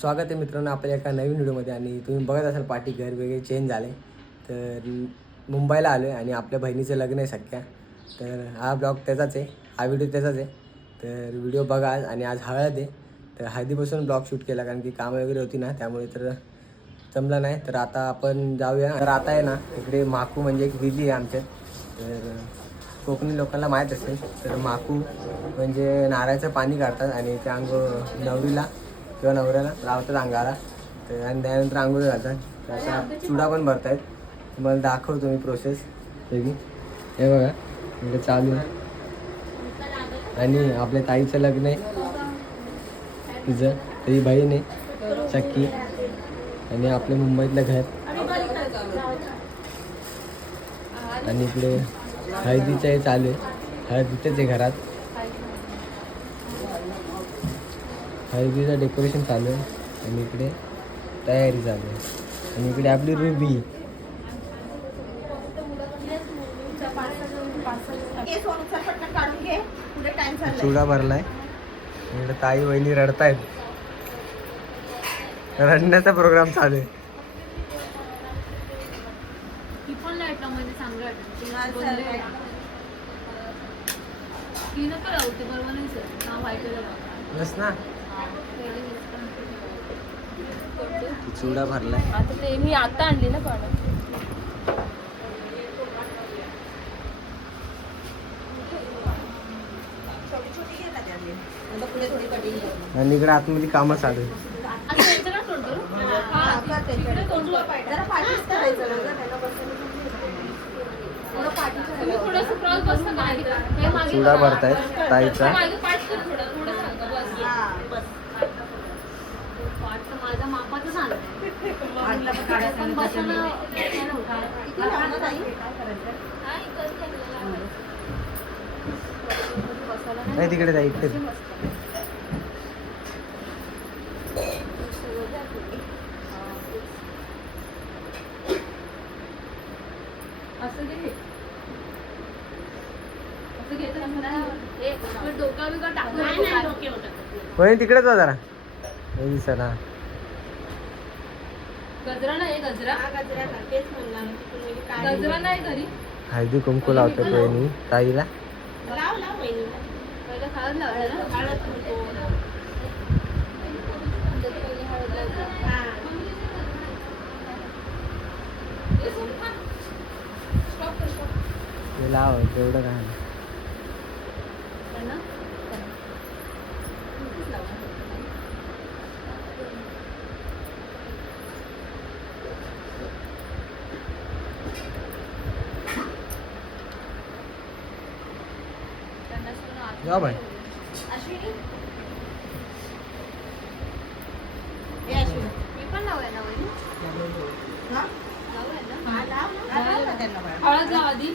स्वागत आहे मित्रांनो आपल्या एका नवीन व्हिडिओमध्ये. आणि तुम्ही बघत असाल पाठी घर वगैरे चेंज झाले. तर मुंबईला आलो आहे आणि आपल्या बहिणीचं लग्न आहे सख्या. तर हा ब्लॉग त्याचाच आहे, हा व्हिडिओ त्याचाच आहे. तर व्हिडिओ बघा. आणि आज हळद आहे, तर हळदीपासून ब्लॉग शूट केला कारण की कामं वगैरे होती ना, त्यामुळे तर जमलं नाही. तर आता आपण जाऊया. तर आता आहे ना इकडे माकू म्हणजे एक विधी आहे आमच्यात. तर कोकणी लोकांना माहीत असेल. तर माकू म्हणजे नारळाचं पाणी काढतात आणि त्या नवरीला किंवा नवऱ्याला लावतात अंगाला. तर आणि त्यानंतर आंघोळ घालतात. तर आता चुडा पण भरतायत. तुम्हाला दाखवतो मी प्रोसेस वेगळी. हे बघा इकडे चालू आहे. आणि आपल्या ताईचं लग्न आहे, तिचं ती बहीण आहे चक्की. आणि आपल्या मुंबईतलं घर. आणि इकडे हळदीचं हे चालू आहे, हळद इथेच आहे घरात. हळदीचं डेकोरेशन चालू आहे आणि इकडे तयारी चालू आहे. आणि इकडे आपली रुबी चुडा भरलाय. इकडे ताई वहिनी रडतायत, रडण्याचा प्रोग्राम चालू आहे. बस ना, चुडा भरलाय. आता ते मी आता आणली ना पाणी. आणि इकडे आतमध्ये कामं चालू आहे. चुडा भरतायत ताईचा. माझ्या मापाचं सांग. नाही तिकडे जाईल इकडे. होय तिकडेच जा जरा. दिसना गजरा नाही, गजरा गजरा नाही घरी. हळदी कुंकू लावतात वहिनी ताईला. पहिलं हळद लावलं ना. ते लाव तेवढं काय. जा भाई. मी पण लावूया ना वहिनी. हळद लाव आधी.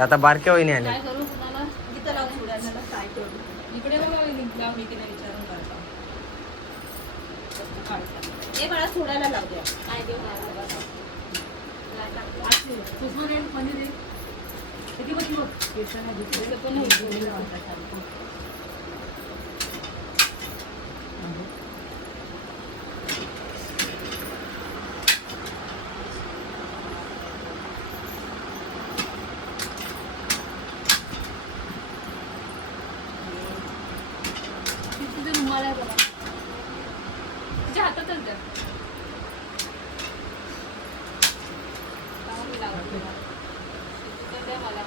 आता बारक्या वहिनी आल्या. काय करू कुणाला इथं लावून सोडायला इकडे बघा लावली की नाही विचारून काढता. हे मला सोडायला लावूया. काय देऊ पनीर आहे किती बसलो पण नाही. मला बघा तुझ्या हातातच द्या. मला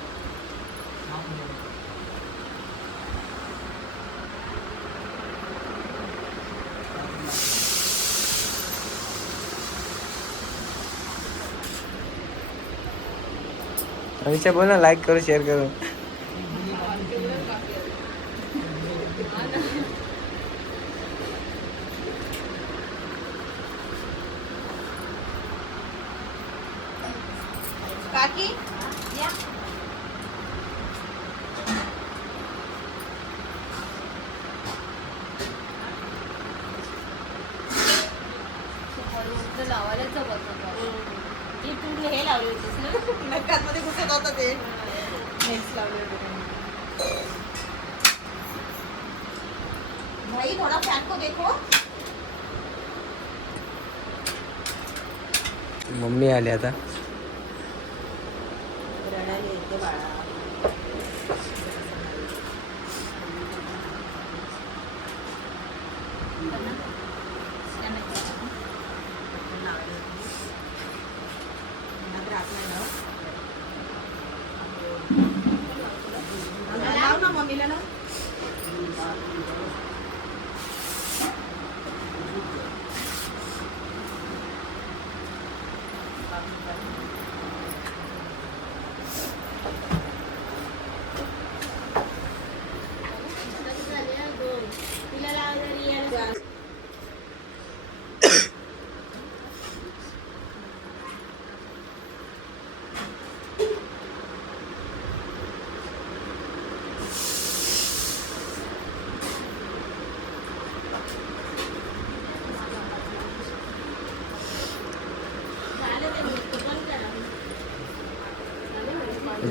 विषय बोल ना, लाईक करू शेअर करू. काकी या ते नेक्स्ट लावले होते त्यांनी. भाई थोड़ा फैन को देखो. मम्मी आली आता. रडायला येते बाळा. लाव ना मम्मीला ना.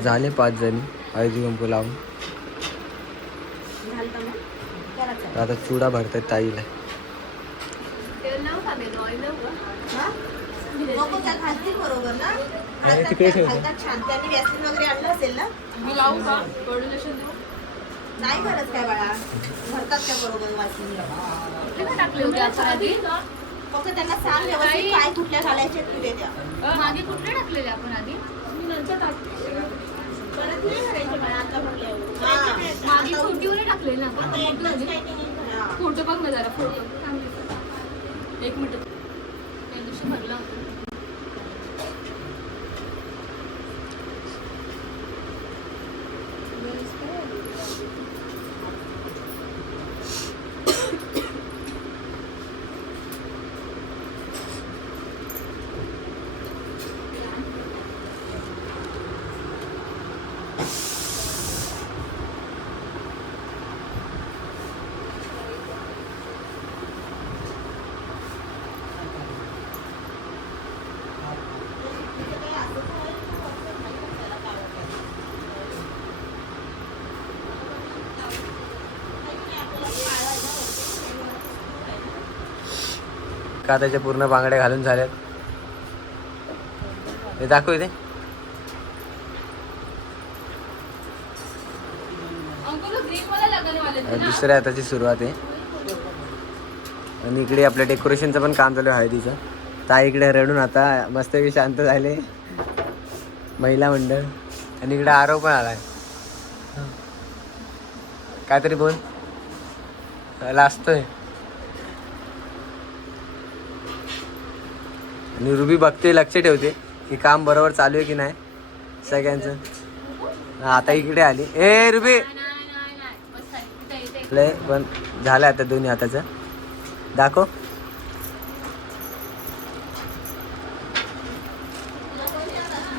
झाले 5 जणी हळदी कुंकू लावून. आता चुडा भरतात ताईला. बरोबर ना. तिकडे ठेव. छान त्यांनी व्यासलीन वगैरे आणलं असेल ना. मी लावू का कोऑर्डिनेशन देऊ नाही गरज काय बाळा. भरतात त्या बरोबर वासलीनला. कुठे काय टाकले होते आता आधी फक्त त्यांना सांग व्यवस्थित काय कुठल्या घालायचे तुझे द्या. मागे कुठले टाकलेले आपण आधी मी नंतर टाकते. परत नाही करायचे बाळा आता म्हटल्यावर. मागे फोटोवर टाकलेले ना आपण फोटो बघ ना जरा फोटो 1 मिनिट त्या दिवशी भरला होता. का त्याच्या पूर्ण बांगड्या घालून झाल्यात. हे दाखव इथे. अंकुल ग्रीन वाला लग्न वाले थे ना. दुसऱ्या हाताची सुरुवात आहे. आणि इकडे आपल्या डेकोरेशनचं पण काम चालू आहे हळदीचं. ताई इकडे रडून आता मस्तपैकी शांत झाले महिला मंडळ. आणि इकडे आरव पण आलाय. काहीतरी बोल. लाजतोय. आणि रुबी बघते लक्ष ठेवते की काम बरोबर चालू आहे की नाही सगळ्यांचं. आता इकडे आली. ए रुबी लय पण झालं आता दोन्ही हाताचं. दाखव.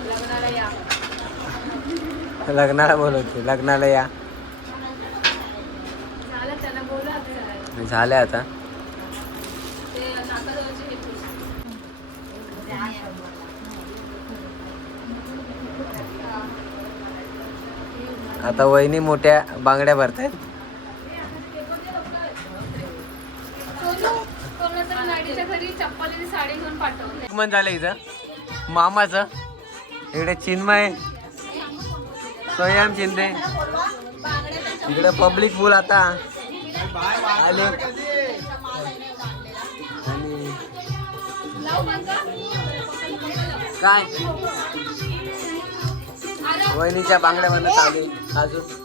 लग्नाला या. लग्नाला बोलवते. लग्नाला या. झालं त्यांना बोला करायला. झालंय आता. ते नाकाजवळचे हे पुरुष. आता वहिनी मोठ्या बांगड्या भरतायत. कोणाचं नाडीच्या घरी चप्पलीने साडी घेऊन पाठवते. मन झालं इथं मामाचं. इकडे चिन्मय स्वयं शिंदे. इकडे पब्लिक फुल आता आले. आणि काय वहिनीच्या बांगड्या बनत आली अजून.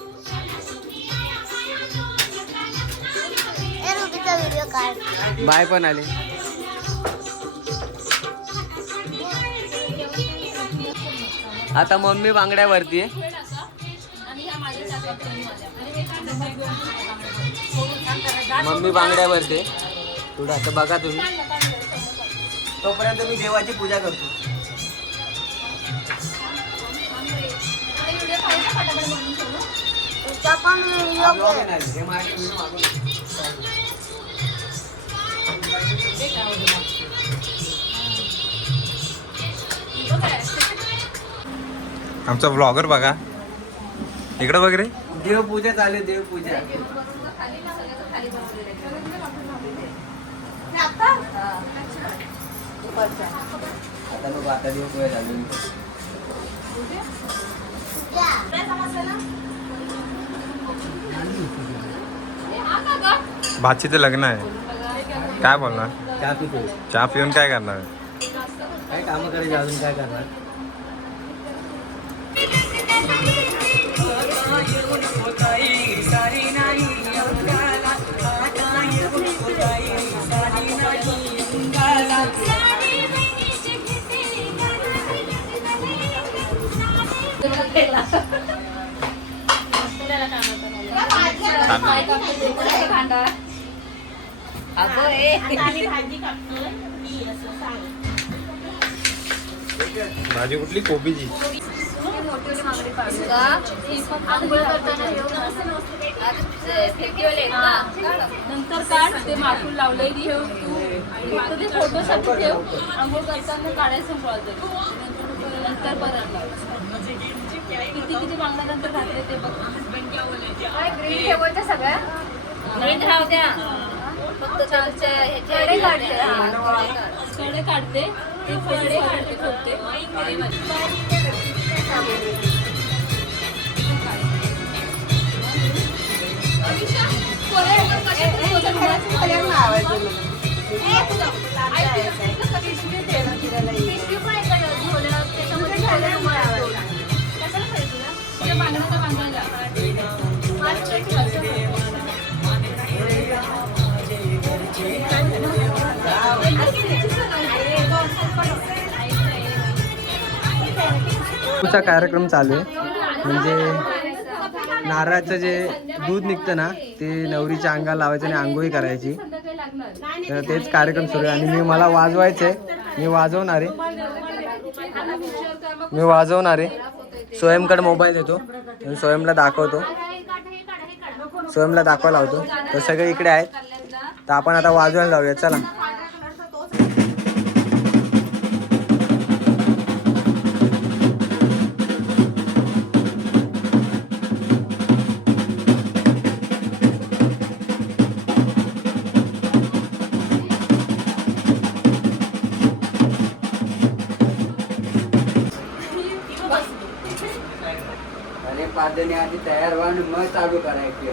बाय पण आले. आता मम्मी बांगड्या भरतीये. मम्मी बांगड्या भरते. थोडं आता बघा तुम्ही. तोपर्यंत मी देवाची पूजा करतो. आमचा व्लॉगर बघा इकडं वगैरे. देवपूजा चालू आहे, देवपूजा. आता बघू, आता देवपूजा चालू आहे. भाचीचं लग्न आहे. काय बोलणार? चहा पितो. चहा पिऊन काय करणार? काय कामं करायची अजून, काय करणार. भाजी कुठली? कोबीची. नंतर काढ ते माकून लावलंय ठेव तू फक्त ते फोटोसाठी ठेव. आंघोळ करताना काढायचं नंतर परत किती किती मागण्यानंतर घातले ते बघ. ग्रीन ठेवायचं सगळ्या ग्रीन राहू द्या. फक्त कडे काढते ते कडे काढते ठेवते. चा कार्यक्रम चालू आहे. म्हणजे नारळाचं जे दूध निघतं ना ते नवरीच्या अंगाला लावायचं आणि आंघोळी करायची. तर तेच कार्यक्रम सुरू आहे आणि मला वाजवायचं आहे. मी वाजवणार आहे. स्वयंकडे मोबाईल देतो आणि स्वयंला दाखवतो. स्वयंला दाखवायला लावतो. तर सगळे इकडे आहेत. तर आपण आता वाजवायला लावूया. चला. अरे 5 जणी आधी तयार व्हा आणि मग चालू करायची.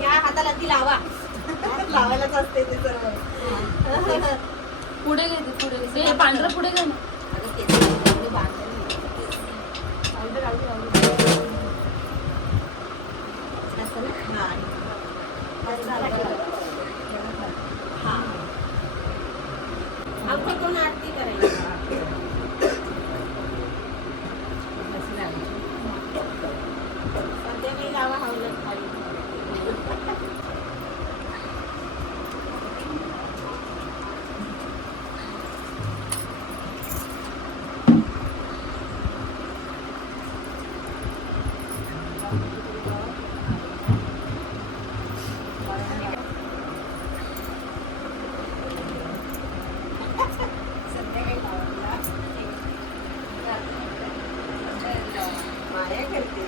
या हाताला ती लावा. लावायलाच असते ते सर्व. पुढे घेते पुढे ते पांढरं पुढे घे ना. आमच्या कोण आरती करायची. सध्या मी लावा हवलत खाली. माया करते.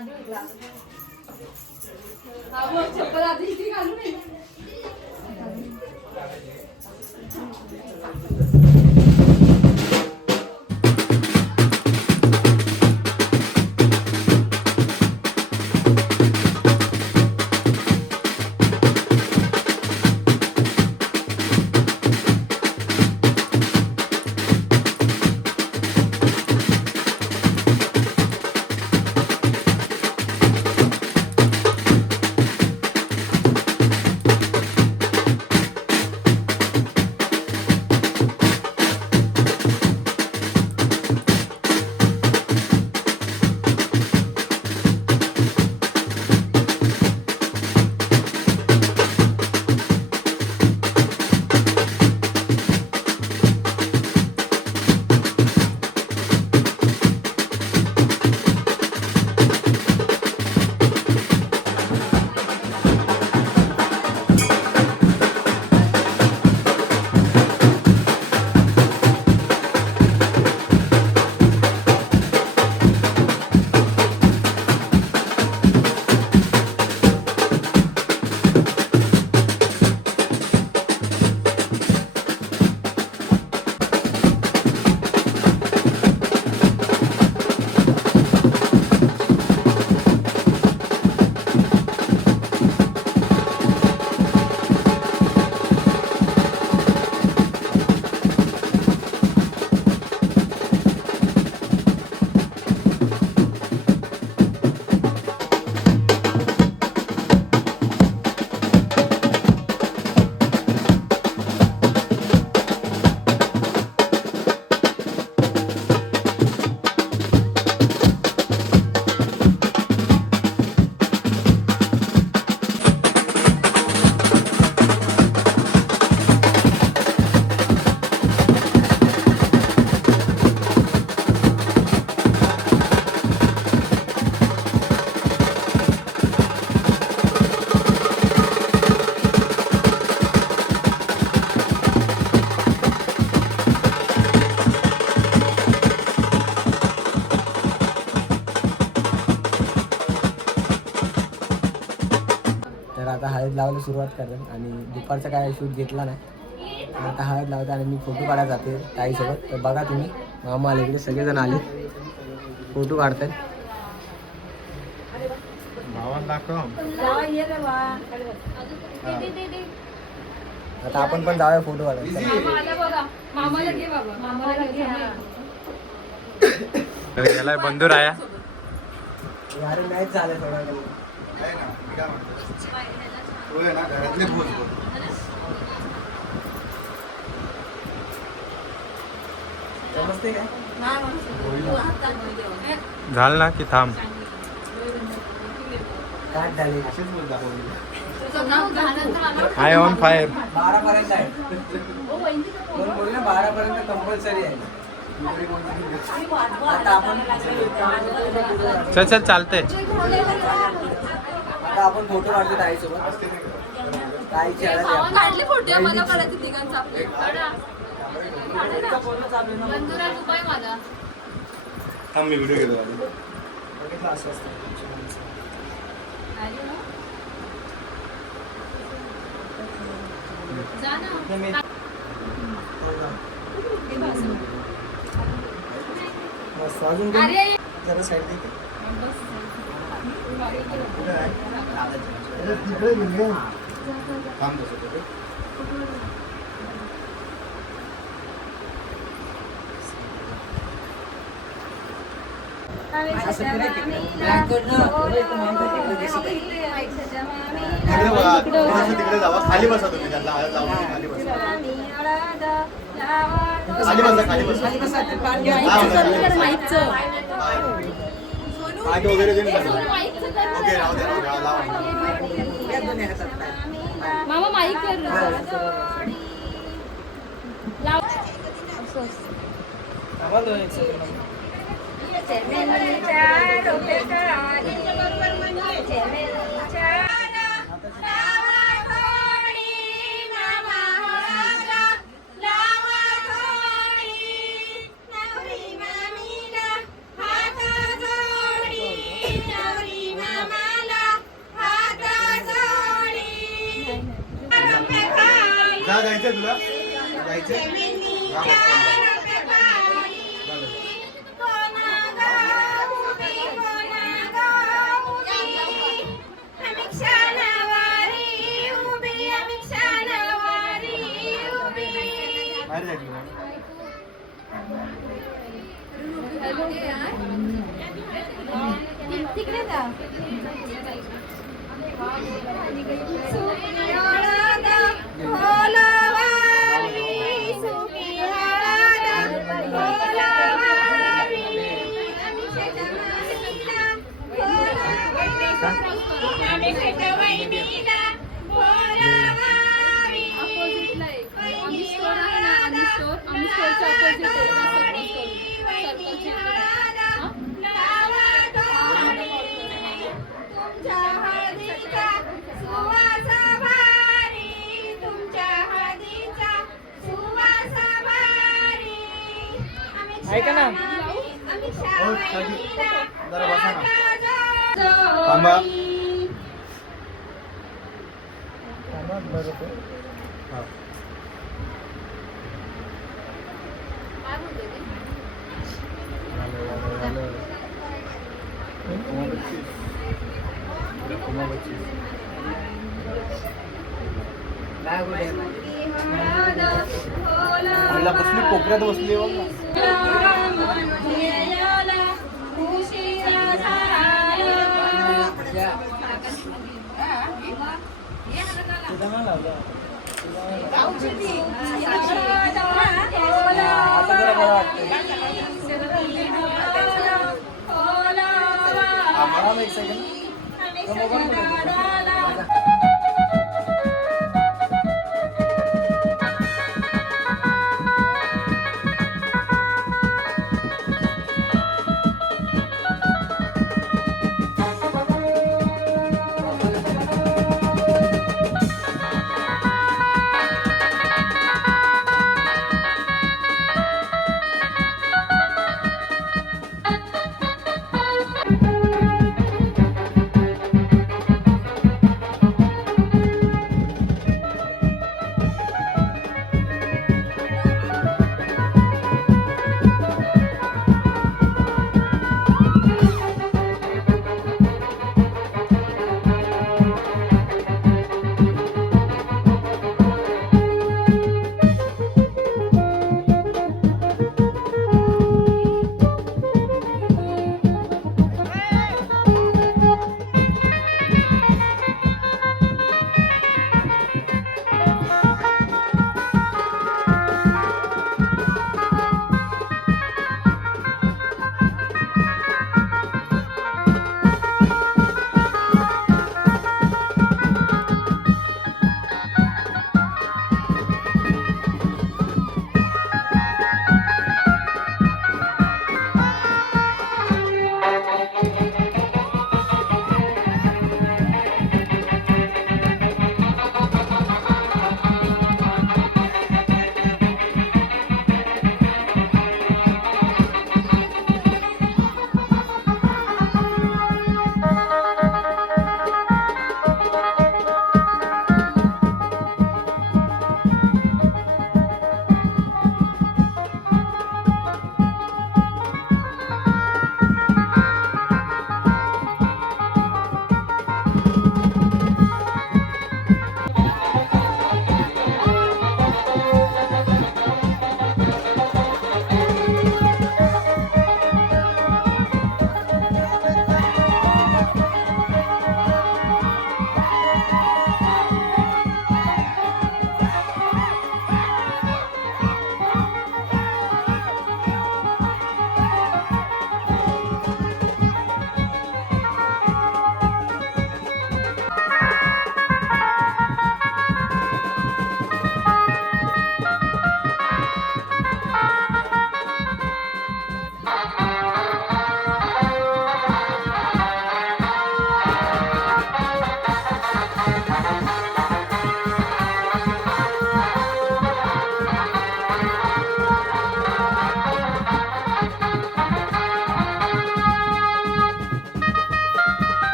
हा बघ, चप्पल आधी इथे घालू नये. तर आता हळद लावायला सुरुवात करेन आणि दुपारचा काय शूट घेतला नाही. तर आता हळद लावते आणि मी फोटो काढायला जाते ताईसोबत. तर बघा तुम्ही, मामा आले, इकडे सगळेजण आले, फोटो काढतात. आता आपण पण जाऊया फोटो काढायला. मामाला बघा, मामाला घे बाबा, मामाला घे. तर गेलाय बंधू राया. अरे मॅच झालं सगळं. समजते काय? झालं ना की थांब. काय झाले? I on fire. 12 पर्यंत आहे. कोण बोलले 12 पर्यंत कंपल्सरी आहे. आता आपण चल चल चालते. आता आपण फोटो काढतो ताईसोबत. ताईची हळद आहे. काढले फोटो, मला काढायचे तिघांचा आपले. बंधुराज उपाय माझा. थांब मी व्हिडिओ घेतो. बघितलं असं असतं. जा ना. मस्त. अजून अरे जरा साईड दे. तिकडे जावा, खाली बसा तुम्ही, त्यांना हळद लावून खाली बसा. खाली बसा, खाली बसा. पाठ वगैरे देऊन टाका. ओके, राहू दे, राहू दे, लावा. मामा माईक कर लाव. नवरी बाळा जायचंय तुला जायचंय बाहेर जायचं तिकडे जा अपोजिटला आहे. आम्ही स्टोर आहे ना, आम्ही स्टोरच्या अपोजिट आहे. सर्कलच्या इकडे. तुमच्या हळदीचा सुवास भारी, तुमच्या हळदीचा सुवास भारी. ऐका ना. आम्ही जरा बसा ना थांबा हा. आईला कसली कोपऱ्यात बसली आहे बघ ना. आम्हाला एक सेकंड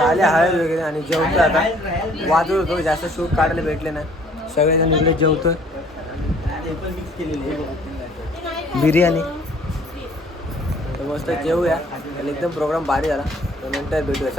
झाले हळद वगैरे आणि जेवतो आता. वाजवत होतो, जास्त शूट काढायला भेटले ना. सगळेजण इकडे जेवतो. बिर्याणी तर मस्त जेवूया आणि एकदम प्रोग्राम भारी झाला. तर नंतर भेटूया.